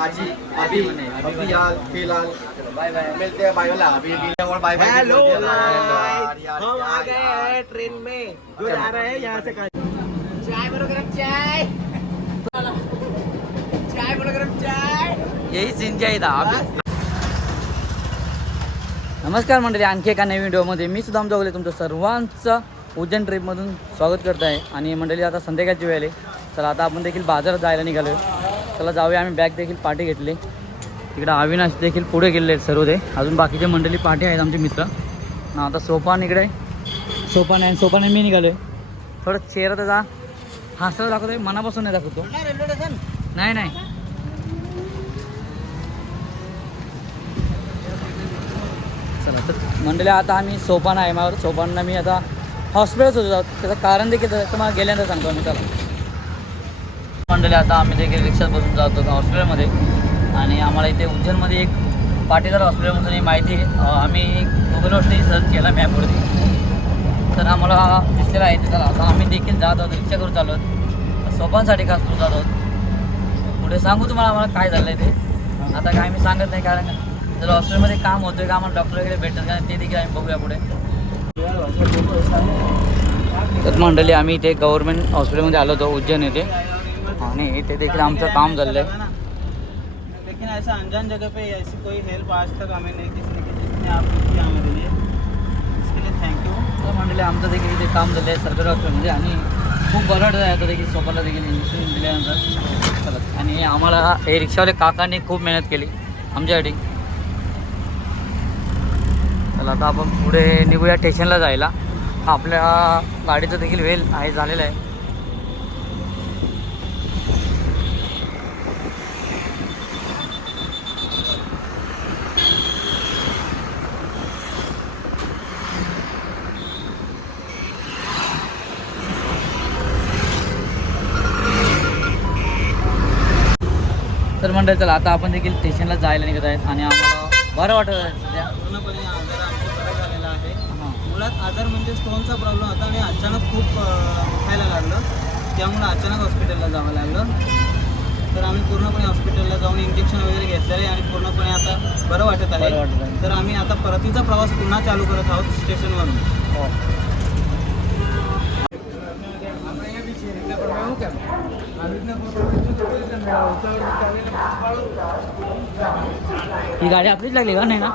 आज अभी अभी यार फिलहाल बाय बाय मिलते हैं भाई वाला अभी भी और बाय बाय. हेलो हम आ गए। हैं ट्रेन में. जो जा रहे हैं यहाँ से चाय बोलो गरम चाय. चाय बोलो गरम चाय. यही सीनच्या इथं नमस्कार मंडळी आणखी एका नवीन व्हिडिओमध्ये मी सुद्धा जोगले तुमचं सर्वांचं उज्जैन ट्रिपमधून स्वागत करत आहे. आणि मंडळी आता संध्याकाळची वेळ आहे. चला आता आपण देखील बाजारात जायला निघालो चला जाऊया आम्ही बॅग देखील पाठी घेतली. इकडे अविनाश देखील पुढे गेलेले आहेत सर्व ते. अजून बाकीचे मंडळी पाठी आहेत आमचे मित्र. ना आता सोपान इकडे. आहे. सोपान आहे सोपान मी निघालो आहे थोडं चेहरा त्याचा हसावं दाखवतोय मनापासून नाही दाखवतो. नाही नाही. चला तर मंडळी आता आम्ही सोपान आहे माझ्यावर सोपानला मी आता हॉस्पिटलच होतो. त्याचं कारण देखील तर मला गेल्यानंतर सांगतो आम्ही चला. मंडळी आता आम्ही देखील रिक्षात बसून जातो हॉस्पिटलमध्ये आणि आम्हाला इथे उज्जैनमध्ये एक पाटीदार हॉस्पिटलमधून माहिती आम्ही गुगलवरती सर्च केला मॅपवरती. तर आम्हाला दिसलेला आहे चला आता आम्ही देखील जात आहोत रिक्षा करून चालू आहोत. सोपानसाठी खास करून जात आहोत? पुढे सांगू तुम्हाला आम्हाला काय झालं आहे ते. आता काय मी सांगत नाही कारण जर हॉस्पिटलमध्ये काम होतं का आम्हाला डॉक्टर वगैरे भेटत का ते देखील आम्ही बघूया पुढे. तर मंडळी आम्ही इथे गव्हर्मेंट हॉस्पिटलमध्ये आलो होतो उज्जैन येथे. आणि इथे देखील आमचं काम आहे लेकिन ऐसा अनजान जगह पे ऐसी कोई हेल्प आज तक हमें नहीं किसी ने की जितने आपने किया हमारे लिए। इसके लिए थैंक यू तर मंडळी आमचं देखील इथे काम झालं आहे सरकारी हॉस्पिटलमध्ये आणि खूप आहे आता देखील स्वतःला देखील इंजेक्शन दिल्यानंतर. चला आणि आम्हाला हे रिक्षावाले काकांनी खूप मेहनत केली आमच्यासाठी. चला आता आपण पुढे निघूया स्टेशनला जायला. आपल्या गाडीचं देखील वेल आहे झालेलं आहे. मंडळी चला आता आपण देखील स्टेशनला जायला निघत आहेत आणि आम्हाला बरं वाटत आहे सध्या. पूर्णपणे आजार आमचा बरा झालेला आहे. मुळात आजार म्हणजे स्टोनचा प्रॉब्लेम होता आणि अचानक खूप दुखायला लागलं. त्यामुळे अचानक हॉस्पिटलला जावं लागलं. तर आम्ही पूर्णपणे हॉस्पिटलला जाऊन इंजेक्शन वगैरे घेतलेले आणि पूर्णपणे आता बरं आहे. वाटत आहे. तर आम्ही आता परतीचा प्रवास पुन्हा चालू करत आहोत स्टेशनवरून ही गाडी आपलीच लागली का? नाही ना?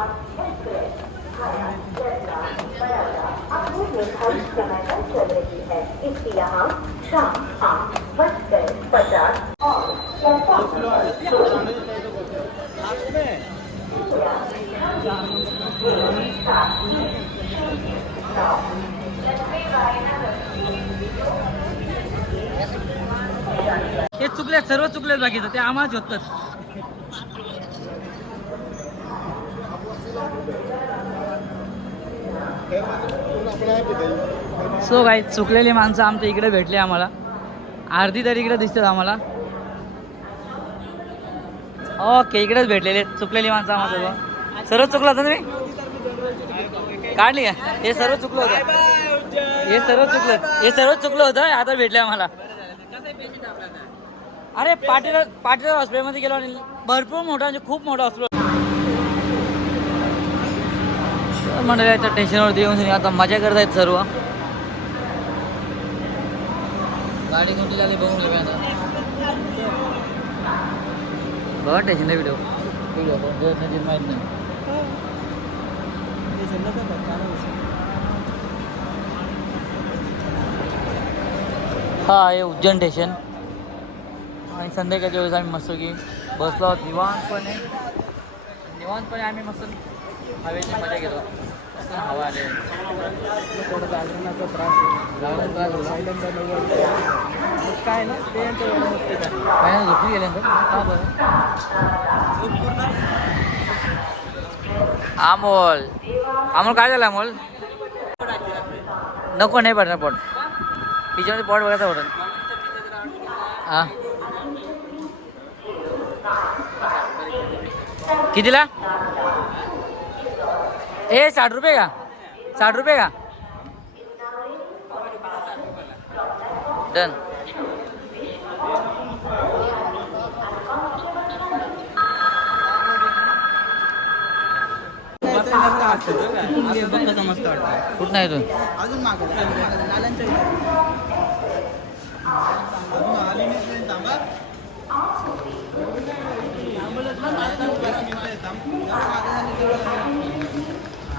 हे चुकले सर्व चुकले बाकीचं ते आम्हाच होतात. सो काही चुकलेली माणसं आमच्या इकडे भेटली आम्हाला. अर्धी तरी इकडे दिसतात आम्हाला. ओके इकडेच भेटलेले चुकलेली माणसं आम्हाला सर्व सर्व चुकलं होतं तुम्ही? काढली का? हे सर्व चुकलं होतं. हे सर्व चुकलं हे सर्व चुकलं होतं आता भेटले आम्हाला. अरे पाटील पाटील हॉस्पिटलमध्ये गेलो आणि भरपूर मोठा म्हणजे खूप मोठा हॉस्पिटल मंडळाच्या स्टेशनवरती येऊन आता मजा करत आहेत सर्व. गाडी कोणती झाली बघून घेऊया आता. बघा स्टेशनला व्हिडिओ व्हिडिओ माहीत नाही. हा आहे उज्जैन स्टेशन आणि संध्याकाळच्या वेळेस आम्ही मस्त की बसलो निवांतपणे निवांतपणे आम्ही मस्त हवेची मजा घेतो. हवा आले थोडं जागरणाचा त्रास काय ना ते यांच्या वेळेला नसते काय. काय झोपली गेल्यानंतर का बरं अमोल. अमोल काय झालं अमोल? नको नाही पडणार पोट. तिच्यामध्ये पोट बघायचं पडेल हां. कितीला? ए साठ रुपये का? साठ रुपये का? डन. कुठं नाही तू? अजून मागं. नाल्यांच्या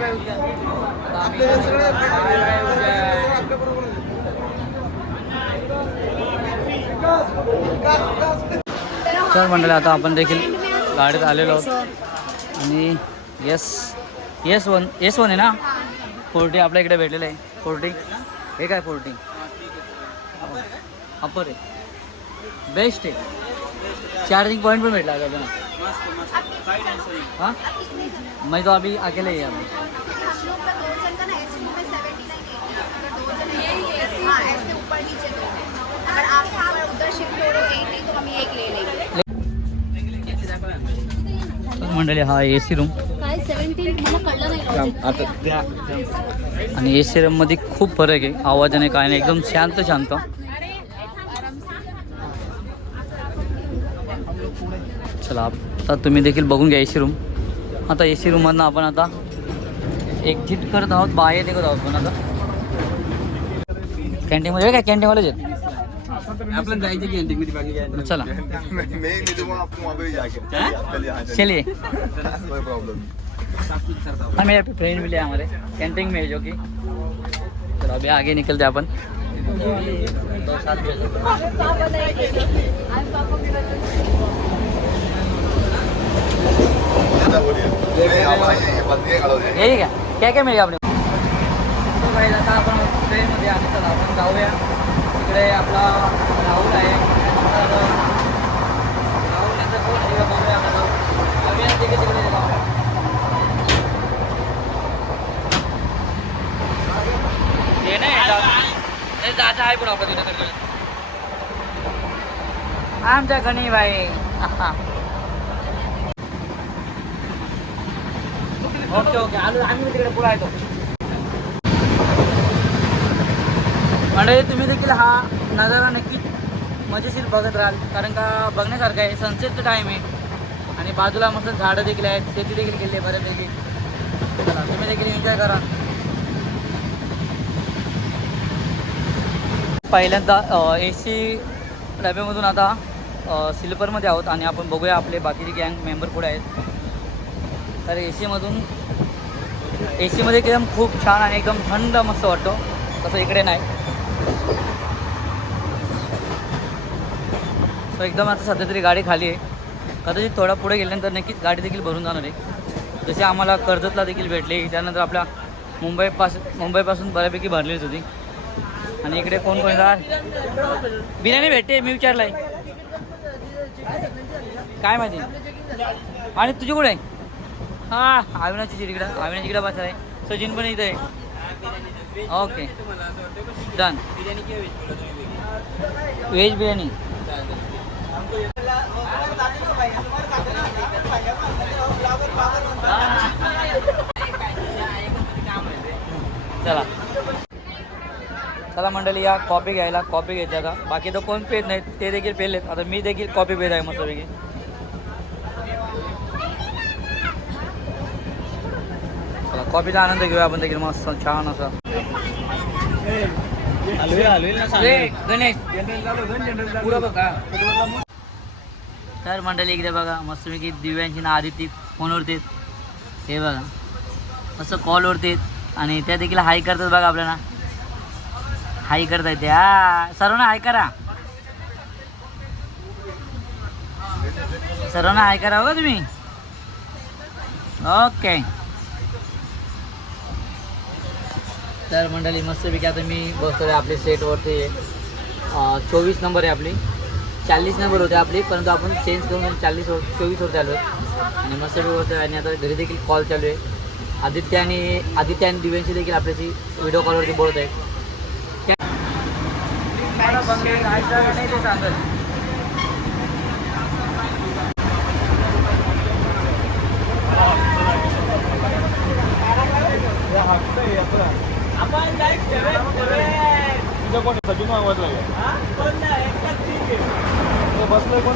चला आता चल मंडळी आता आपण देखील गाडीत आलेलो आहोत. आणि yes yes one yes one आहे ना? फोर्टी आपल्या इकडे भेटलेलं आहे. फोर्टी हे काय फोर्टी अपर आहे. बेस्ट आहे. चार्जिंग पॉईंट पण भेटला आता मस्त मस्त. काही टेन्शन नाही हाँ? मैं तो अभी अकेले ही है। अभी हम लोग का दो जन का ना ऐसे में सेवेंटी नाइन अगर दो जन हैं हाँ ऐसे ऊपर नीचे दो। हैं अगर आप यहाँ उधर शिफ्ट हो रहे हो एटी तो हम ये एक ले लेंगे। तर मंडळी हा ए सी रूम काय सेवन्टीन मला कळलं नाही आणि ए सी रूममध्ये खूप फरक आहे. आवाजाने काय नाही एकदम शांत शांत. चला आता तुम्ही देखील बघून घ्या ए सी रूम. आता ए सी रूममधनं आपण आता एक्झिट करत आहोत बाहेर निघत आहोत पण आता. कॅन्टीनमध्ये काय कॅन्टीनवालेच आहेत. आपण जायचं चला मैं मैं नहीं दूँगा आपको वहाँ पे भी चलिए यहाँ चलिए चलिए कोई प्रॉब्लम मेरे फ्रेंड मिले हमारे. कैंटीन में जो कि. चलो अभी आगे निकलते अपन. यही क्या क्या क्या मिळेल आपले तो काही आता आपण ट्रेनमध्ये आम्ही चला आपण जाऊया. तिकडे आपला राहुल आहे. तर राहुल नंतर कोण आहे? का आपण. जाऊया तिकडे तिकडे. हे नाही जायचं आहे पण आपलं तिथे. आमच्या गणी भाई ओके ओके आलो आम्ही तिकडे पुढे येतो म्हणजे तुम्ही देखील हा नजारा नक्कीच मजेशीर बघत राहाल कारण का बघण्यासारखं आहे. सनसेटचं टाईम आहे. आणि बाजूला मस्त झाडं देखील आहेत शेती देखील केली आहे बऱ्यापैकी. तुम्ही देखील एन्जॉय करा. पहिल्यांदा ए सी डब्यामधून आता स्लीपरमध्ये आहोत आणि आपण बघूया आपले बाकीचे गँग मेंबर पुढे आहेत. तर ए सीमधून ए सीमध्ये एकदम खूप छान आणि एकदम थंड मस्त वाटतो. तसं इकडे नाही. सो एकदम आता सध्या तरी गाडी खाली आहे. कदाचित थोडा पुढे गेल्यानंतर नक्कीच गाडी देखील भरून जाणार आहे. जसे आम्हाला कर्जतला देखील भेटले त्यानंतर आपल्या मुंबईपासून मुंबईपासून बऱ्यापैकी भरलेलीच होती. आणि इकडे कोण कोण राहणार बिर्याणी भेटते मी विचारलाय. काय माहिती? आणि तुझी कुठे आहे? हा अविनाची तिकडं अविनाश तिकडं बसला आहे सचिन पण इथं आहे. ओके डन व्हेज बिर्याणी चला. चला मंडळी या कॉपी घ्यायला कॉपी घ्यायची आता बाकी तर कोण पेत नाहीत ते देखील पेलेत. आता मी देखील कॉपी पेत आहे मस्तपैकी. कॉफीचा आनंद घेऊया आपण देखील. मस्त छान असा. बघा. तर मंडळी इकडे बघा. मस्तपैकी दिव्यांची ना आदिती फोनवरती हे बघा. मस्त कॉलवरती आणि त्या देखील हाय करतात बघा आपल्याला. हाय करता येते हा सर्वांना हाय करा. सर्वांना हाय करा हो तुम्ही. ओके तर मंडळी मस्तपैकी आता मी बसतोय आपली सेटवरती चोवीस नंबर आहे आपली. चाळीस नंबर होते आपली परंतु आपण चेंज करून चाळीस वर चोवीसवरती आलो आहे आणि मस्तपैकी होतं आणि आता घरी देखील कॉल चालू आहे. आदित्य आणि आदित्य आणि दिव्यांशी देखील आपल्याशी व्हिडिओ कॉलवरती बोलत आहेत सांगत बसलोय कोण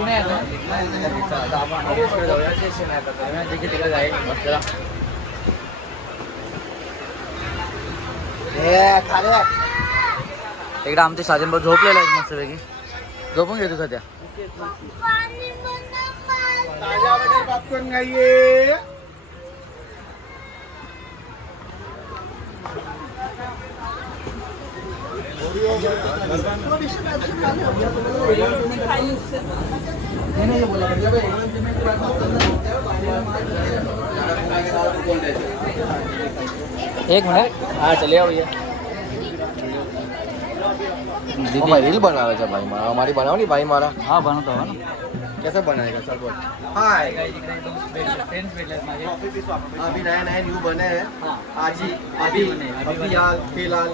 पुणे येतो चला, आता आपण अविनाशकडे जाऊया अविनाश देखील तिकडे जाईल बसलेला इकडे आमचे साजनभाऊ झोपलेले आहेत मस्तपैकी झोपून घेतो सध्या एक मिनट हाँ चले आओ भैया दीदी रील बनावायचा भाई मला हमारी बनावनी भाई मारा हाँ बनवतो हो ना कैसे बनाएगा चल बोल. हाय. अभी नए नए न्यू बने. हैं. आज ही अभी अभी फिलहाल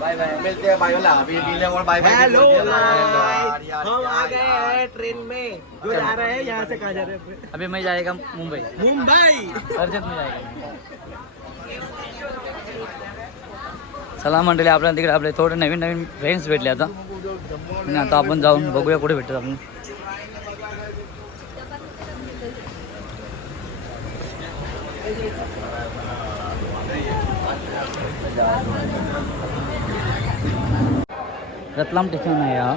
बाय बाय मिलते हैं बाय वाला. अभी मिले और बाय बाय हेलो हम आ गए। हैं ट्रेन में. जो जा रहे हैं यहाँ से कहाँ जा रहे हैं? अभी मैं जाएगा मुंबई। मुंबई! अर्जंट में जाएगा। चला मंडळी आपल्याला तिकडे आपले थोडे नवीन नवीन फ्रेंड्स भेटले आता. आणि आता आपण जाऊन बघूया कुठे भेटतात आपण रतलाम स्टेशन आहे हा.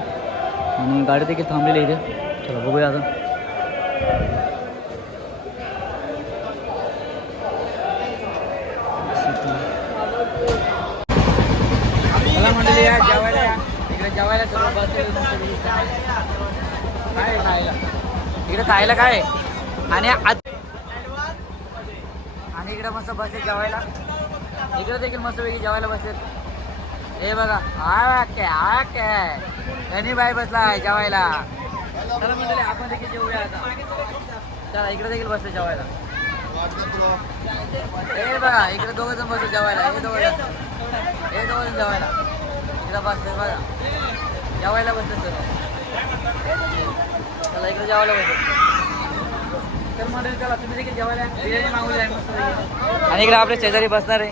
आणि गाडी देखील थांबलेली आहे इथे. चला बघूया आता. म्हणले या जेवायला या. इकडे जेवायला सर्व बसलेले काय खायला? इकडे खायला काय? आणि आज इकडे मस्त बसले जेवायला. इकडे देखील मस्तपैकी जेवायला बसलेत. हे बघा आके आके धनी काय बाई बसला आहे जेवायला. चला म्हणजे आपण देखील जेवूया आता. चला इकडे देखील बसले जेवायला. हे बघा इकडे दोघं जण बसले जेवायला. हे दोघं हे दोघं जण जेवायला. इकडे बसले बघा. जेवायला बसले सर चला इकडे जेवायला बसले आणि इकडे आपले शेजारी बसणार आहे.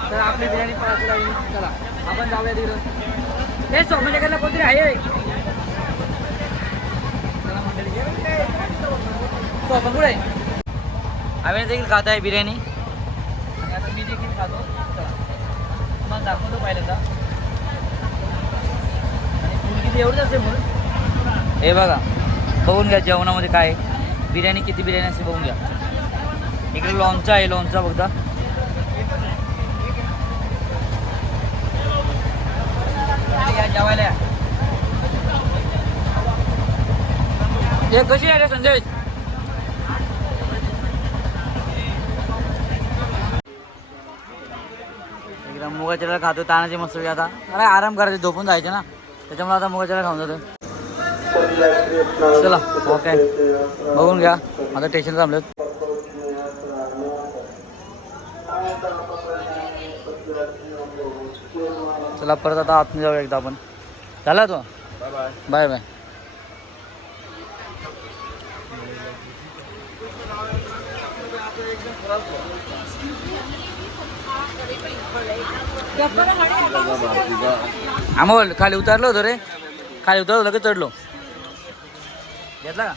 तर आपली बिर्याणी चला आपण जाऊया तिकडं. ते सोमच्याकडला म्हणजे कोणतरी आहे? चला कुठे आम्ही देखील खात आहे बिर्याणी. आणि आता मी देखील खातो. चला. तुम्हाला दाखवतो पाहिलं पहिल्यांदा. आणि मुलगी एवढंच असते म्हणून. हे बघा बघून घ्या जेवणामध्ये काय आहे. बिर्याणी किती बिर्याणी असते बघून घ्या. इकडे लोणचा आहे लोणचा बघता जेवायला हे कशी आहे रे संजय? मुगाच्याला खातो तानाची मस्त आता. अरे आराम करायचे झोपून जायचे ना. त्याच्यामुळे आता मुगाच्याला खाऊन जातो चला ओके. बघून घ्या. आता स्टेशन थांबलं चला परत आता आतमध्ये जाऊया एकदा आपण. झाला तो? Bye bye bye bye. Amol खाली उतरलो होतो रे. खाली उतरलो लगेच चढलो. घेतला का?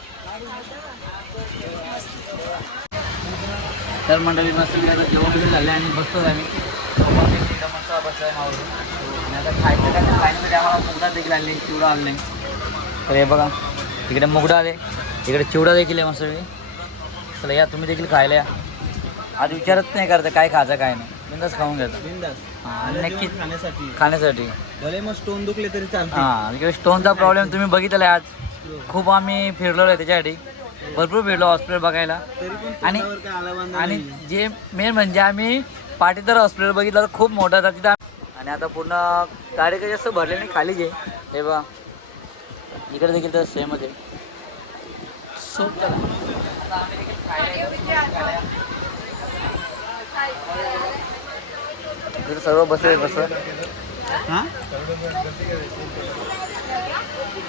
तर मंडळी मस्त आता जेवण वगैरे झाले आणि बसतो आम्ही. मस्त मावळून आता खायचं काय खायमध्ये आम्हाला मुगडा देखील आणले चिवडा आणले तर हे बघा इकडे मुगडा आले इकडे चिवडा देखील आहे मस्त चला या तुम्ही देखील खायला या. आज विचारत नाही करता काय खायचं काय नाही. बिंदास खाऊन घ्यायचं बिंदास. नक्की खाण्यासाठी. खाण्यासाठी. भले मग स्टोन दुखले तरी चालते. हां इकडे स्टोनचा प्रॉब्लेम तुम्ही बघितला आहे आज. खूप आम्ही फिरलो आहे त्याच्यासाठी. भरपूर फिरलो हॉस्पिटल बघायला. तरी आणि- आणि. जे मेन म्हणजे आम्ही पाटीतर हॉस्पिटल बघितलं तर खूप मोठं होता तिथं आणि आता पूर्ण काही जास्त भरले नाही खालीच आहे हे बघा. इकडे देखील तर सेमच आहे. सर्व बसले बस. हा? गुड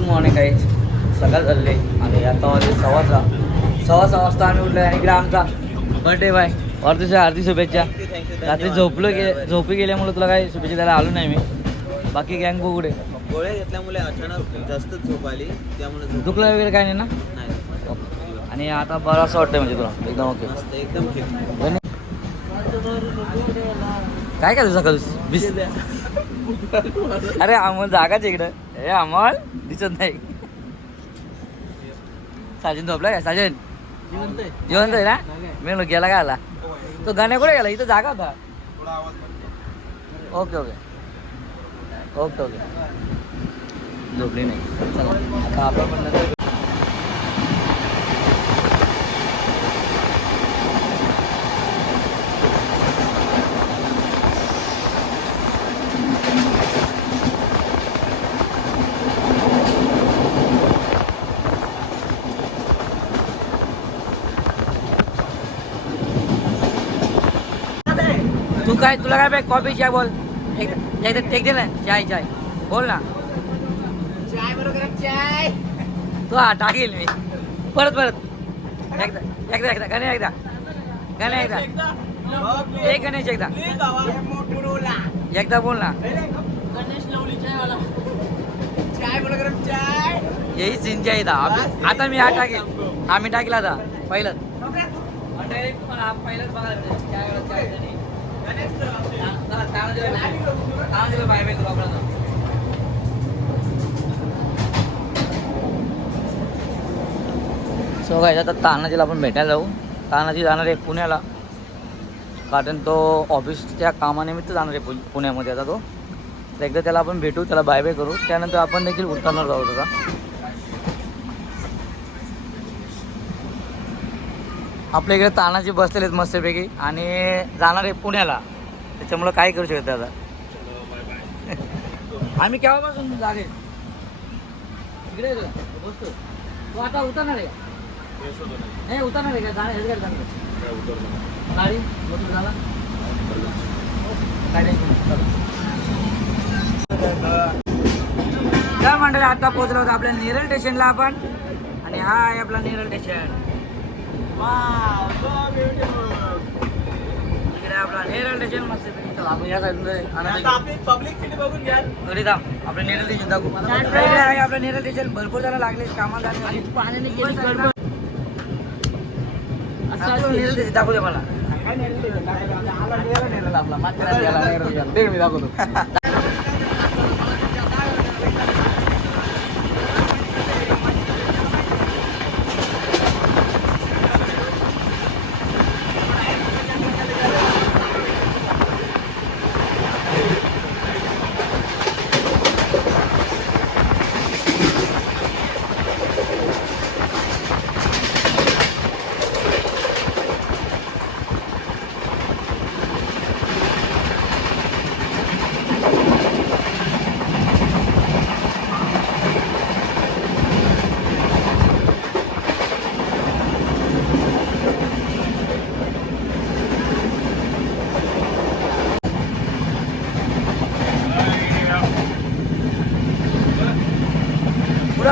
मॉर्निंग आहे सकाळ झाले आणि आता वाजले सव्वा सहा सव्वा सहा वाजता आम्ही उठलो आणि इकडे आमचा बर्थडे बाय शुभेच्छा। Thank you, thank you, रात्री. झोपलो गे झोपी गेल्यामुळे तुला काही शुभेच्छा द्यायला आलो नाही मी. बाकी गँग कुठे गोळ्या घेतल्यामुळे अचानक जास्त झोप आली त्यामुळे दुखलं वगैरे काय नाही ना? आणि आता बरं असं वाटतंय म्हणजे तुला. एकदम ओके. एकदम काय काय तुझा कलस बिस अरे अमोल जागाच इकडं. हे अमोल दिसत नाही. साजन झोपला काय साजन? जिवंत आहे. ना? मी गेला काय आला? तो गाण्या कुठे गेला? इथं जागा होता? Okay okay. Okay okay. झोपली नाही. चला. आता आपण पण काय तुला काय पाहिजे कॉफी चाय बोल एकदा एकदा टेक दे ना चाय चाय बोल ना चाय बरोबर चाय तू हा टाकील मी परत परत एकदा एकदा एकदा गणे एकदा गणे एकदा एक गणेश एकदा एकदा बोल ना चाय बरोबर चाय यही इथं आप- आता मी हा टाकेल आम्ही टाकला आता पहिलंच पहिलंच बघा सो काय आता तानाजीला आपण भेटायला जाऊ. तानाजी जाणार आहे पुण्याला. कारण तो ऑफिसच्या कामानिमित्त जाणार आहे पु- पुण्यामध्ये आता तो. तर एकदा त्याला आपण भेटू त्याला बाय बाय करू. त्यानंतर आपण देखील उतरणार जाऊ आता. आपल्या इकडे तानाजी बसलेले आहेत मस्तपैकी. आणि जाणार आहे पुण्याला. त्याच्यामुळं काय करू शकत आता. आम्ही केव्हापासून जागे? इकडे बसतो. तू आता उतरणार आहे नाही उतरणार आहे का? जाणार गाडी जाणार झाला काय टेन्शन काय आता पोहोचलो होतो आपल्या नेरळ स्टेशनला आपण. आणि हा आहे आपला नेरळ स्टेशन. इकडे आपला नेरळ दाखवू भरपूर जण लागले कामाला पाण्याने असं नेरळ स्टेशन दाखवू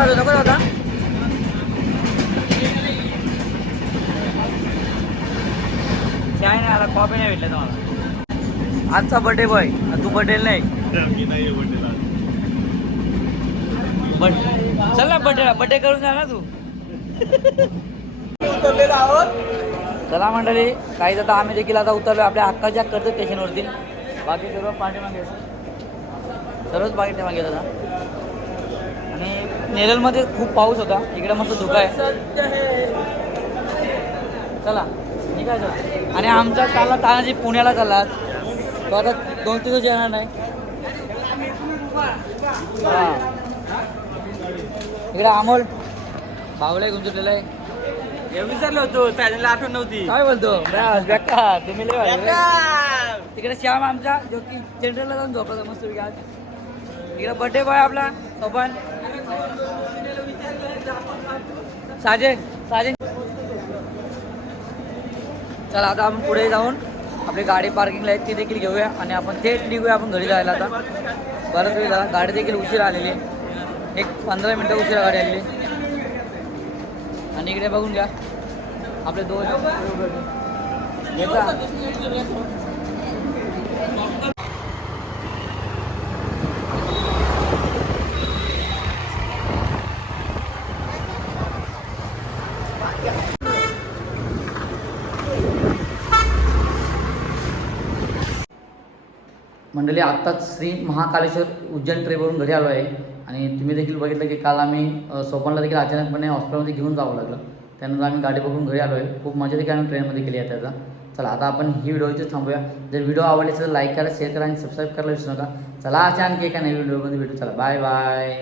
आलो नको चाय नाही आला कॉफी नाही भेटलं तुम्हाला आजचा बर्थडे बॉय तू बर्थडे नाही चल ना बर्थडे बर्थडे करून जा ना तू उतरलेलो आहोत. चला मंडळी काहीच आता आम्ही देखील आता उतरलो आपल्या अक्काच्या कर्ज स्टेशनवरती. बाकी सर्व पाठीमागे सर्वच बाकी आणि नेरलमध्ये खूप पाऊस होता. इकडे मस्त धुका आहे. चला निघायचं. आणि आमचा चालला तानाजी पुण्याला चालला. तो आता दोन तीन दिवस येणार नाही. इकडे अमोल बावळे गुंजलेला आहे विसरलो होतो चॅनलला आठवण नव्हती. काय बोलतो? तुम्ही. तिकडे श्याम आमचा जो की जनरलला जाऊन झोपला मस्त इकडे बर्थडे बॉय आपला सोपान. साजे साजे. चला आता आपण पुढे जाऊन आपली गाडी पार्किंगला आहे ती देखील घेऊया आणि आपण थेट निघूया आपण घरी जायला आता. बरंच वेळ झाला. गाडी देखील उशिरा आलेली. आहे एक पंधरा मिनटं उशिरा गाडी आलेली. आणि इकडे बघून घ्या. आपले दोन मंडळी आत्ताच श्री महाकालेश्वर उज्जैन ट्रेवरून घरी आलो आहे. आणि तुम्ही देखील बघितलं की काल आम्ही सोपानला देखील अचानकपणे हॉस्पिटलमध्ये घेऊन जावं लागलं. त्यानंतर आम्ही गाडी बघून घरी आलो आहे. खूप मजा देखील आम्ही ट्रेनमध्ये केली आहे त्याचा. चला आता आपण ही व्हिडिओ इथेच थांबूया. जर व्हिडिओ आवडली तर लाईक करा शेअर करा आणि सबस्क्राईब करायला विसरू नका. चला अशा आणखी एका नवीन व्हिडिओमध्ये भेटू. चला बाय बाय.